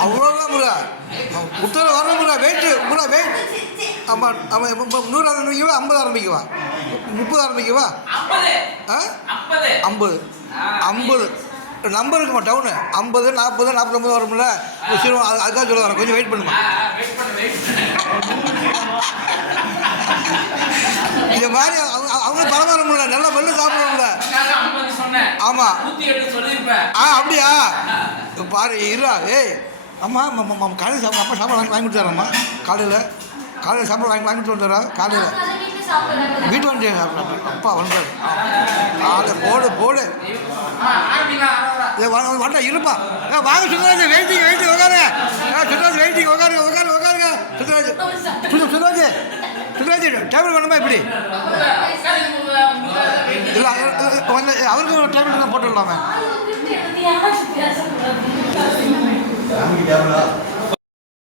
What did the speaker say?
அவ்வளோதான் முறை புத்தகம் வரணும் முறை வெயிட்டு முறை வெயிட். ஆமாம் ஆமாம் 100 ஆரம்பிக்கவா 50 ஆரம்பிக்கவா 30 ஆரம்பிக்கவா? 50 50 நம்பர் இருக்குமா டவுனு 50 40 49 வரும்ல சரி அதுக்காக சொல்ல வரேன் கொஞ்சம் வெயிட் பண்ணுமா. இந்த மாதிரி அவங்களும் பரவாயில்ல நல்லா வெள்ளை சாப்பிடணும்ல. ஆமாம் அப்படியா பாரு இருடா. ஏய் அம்மா காலையில் சாப்பிட அம்மா சாப்பாடு வாங்கி கொடுத்தாரம்மா. காலையில் சாப்பாடு வாங்கிட்டு வந்துடுறா. காலையில் வீட்டு வந்து சாப்பிட்றாங்க அப்பா வந்துட்டார். காலை போடு வண்டா இருப்பா வாங்க சுந்தராஜ் வெயிட்டிங் உட்காருங்க. சுந்தராஜ் வெயிட்டிங் உட்காருங்க சுந்தராஜ் டேபிள் வேணுமா இப்படி இல்லை அவருக்கு ஒரு டேபிள் போட்டுடலாமே.